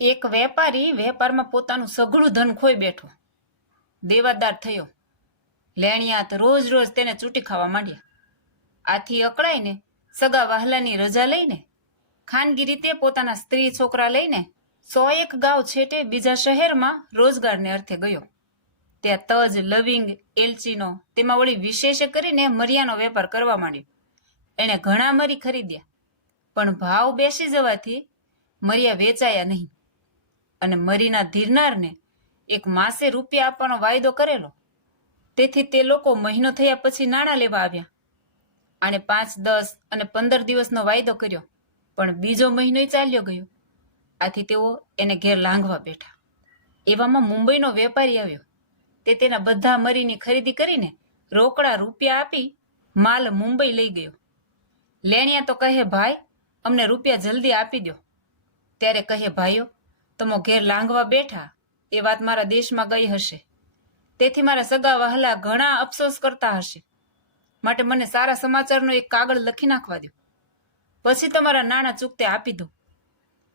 એક વેપારી વેપારમાં પોતાનું સઘળું ધન ખોઈ બેઠો, દેવાદાર થયો. લેણિયાત રોજ રોજ તેને ચૂંટી ખાવા માંડ્યા. આથી અકળાઈને સગા વહાલાની રજા લઈને ખાનગી રીતે પોતાના સ્ત્રી છોકરા લઈને 101 ગાંવ છેટે બીજા શહેરમાં રોજગારને અર્થે ગયો. ત્યાં તજ, લવિંગ, એલચીનો, તેમાં વળી વિશેષ કરીને મરિયાનો વેપાર કરવા માંડ્યો. એણે ઘણા મરી ખરીદ્યા, પણ ભાવ બેસી જવાથી મરિયા વેચાયા નહીં. અને મરીના ધીરનારને એક માસે રૂપિયા આપવાનો વાયદો કરેલો. તેથી તે લોકો મહિનો થયા પછી નાણાં લેવા આવ્યા. આણે 5, 10 અને 15 દિવસનો વાયદો કર્યો, પણ બીજો મહિનો ચાલ્યો ગયો. આથી તેઓ એને ઘેર લાંઘવા બેઠા. એવામાં મુંબઈનો વેપારી આવ્યો. તે તેના બધા મરીની ખરીદી કરીને રોકડા રૂપિયા આપી માલ મુંબઈ લઈ ગયો. લેણિયા તો કહે, ભાઈ, અમને રૂપિયા જલ્દી આપી દો. ત્યારે કહે, ભાઈઓ, તમો ઘેર લાંઘવા બેઠા એ વાત મારા દેશમાં ગઈ હશે. તેથી મારા સગા વહાલા ઘણા અફસોસ કરતા હશે. માટે મને સારા સમાચારનો એક કાગળ લખી નાખવા દો, પછી તમારા નાણાં ચૂકતે આપી દો.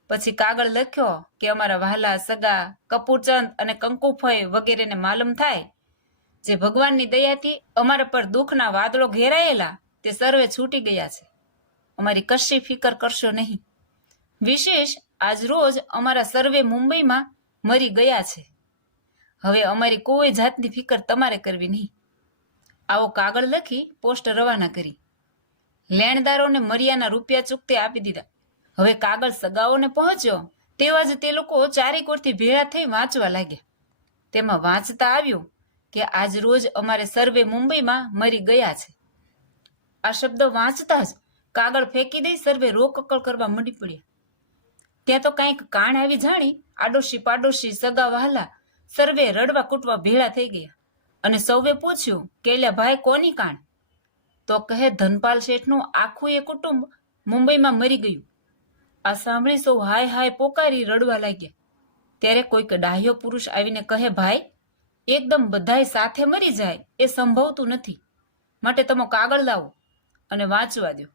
પછી કાગળ લખ્યો કે અમારા વહાલા સગા કપૂરચંદ અને કંકુફઈ વગેરેને માલુમ થાય, જે ભગવાનની દયાથી અમારા પર દુઃખના વાદળો ઘેરાયેલા તે સર્વે છૂટી ગયા છે. અમારી કશી ફિકર કરશો નહીં. વિશેષ આજ રોજ અમારા સર્વે મુંબઈમાં મરી ગયા છે. હવે અમારી કોઈ જાતની ફિકર તમારે કરવી નહીં. આવો કાગળ લખી પોસ્ટ રવાના કરી. લેણદારોને મરિયાના રૂપિયા ચૂકતે આપી દીધા. હવે કાગળ સગાઓને પહોંચ્યો તેવા જ તે લોકો ચારેકોરથી ભેળા થઈ વાંચવા લાગ્યા. તેમાં વાંચતા આવ્યું કે આજ રોજ અમારે સર્વે મુંબઈમાં મરી ગયા છે. આ શબ્દ વાંચતા જ કાગળ ફેંકી દઈ સર્વે રોકકળ કરવા મંડી પડ્યા. ત્યાં તો કંઈક કાણ આવી જાણી આડોશી પાડોશી સગા વહાલા સર્વે રડવા કૂટવા ભેળા થઈ ગયા. અને સૌએ પૂછ્યું કે એલા ભાઈ, કોની કાણ? તો કહે, ધનપાલ શેઠનું આખું એ કુટુંબ મુંબઈમાં મરી ગયું. આ સાંભળી સૌ હાય હાય પોકારી રડવા લાગ્યા. ત્યારે કોઈક ડાહ્યો પુરુષ આવીને કહે, ભાઈ, એકદમ બધાય સાથે મરી જાય એ સંભવતું નથી. માટે તમે કાગળ લાવો અને વાંચવા દો.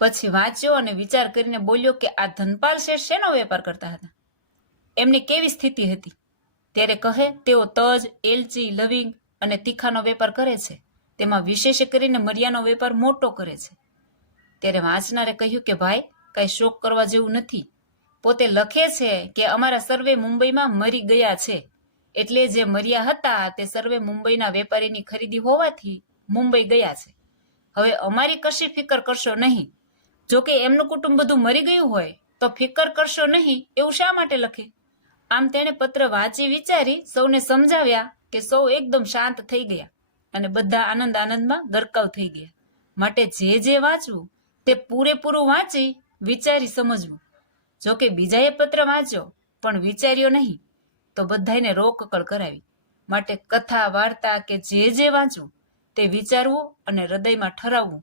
પછી વાંચ્યો અને વિચાર કરીને બોલ્યો કે આ ધનપાલ શેઠ શેનો વેપાર કરતા હતા? એમની કેવી સ્થિતિ હતી? ત્યારે કહે, તેઓ તજ, એલચી, લવિંગ અને તીખાનો વેપાર કરે છે. તેમાં વિશેષ કરીને મરિયાનો વેપાર મોટો કરે છે. ત્યારે વાંચનારે કહ્યું કે ભાઈ, કઈ શોક કરવા જેવું નથી. પોતે લખે છે કે અમારા સર્વે મુંબઈમાં મરી ગયા છે. એટલે જે મરિયા હતા તે સર્વે મુંબઈના વેપારીની ખરીદી હોવાથી મુંબઈ ગયા છે. હવે અમારી કશી ફિકર કરશો નહીં. જોકે એમનું કુટુંબ બધું મરી ગયું હોય તો ફિકર કરશો નહીં એવું શા માટે લખે? આમ તેણે પત્ર વાંચી વિચારી સૌને સમજાવ્યા કે સૌ એકદમ શાંત થઈ ગયા અને બધા આનંદમાં ગરકાવ થઈ ગયા. માટે જે વાંચવું તે પૂરેપૂરું વાંચી વિચારી સમજવું. જોકે બીજાએ પત્ર વાંચ્યો પણ વિચાર્યો નહીં તો બધાને રોકકળ કરાવી. માટે કથા, વાર્તા કે જે વાંચવું તે વિચારવું અને હૃદયમાં ઠરાવવું,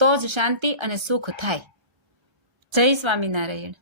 તો જ શાંતિ અને સુખ થાય. જય સ્વામિનારાયણ.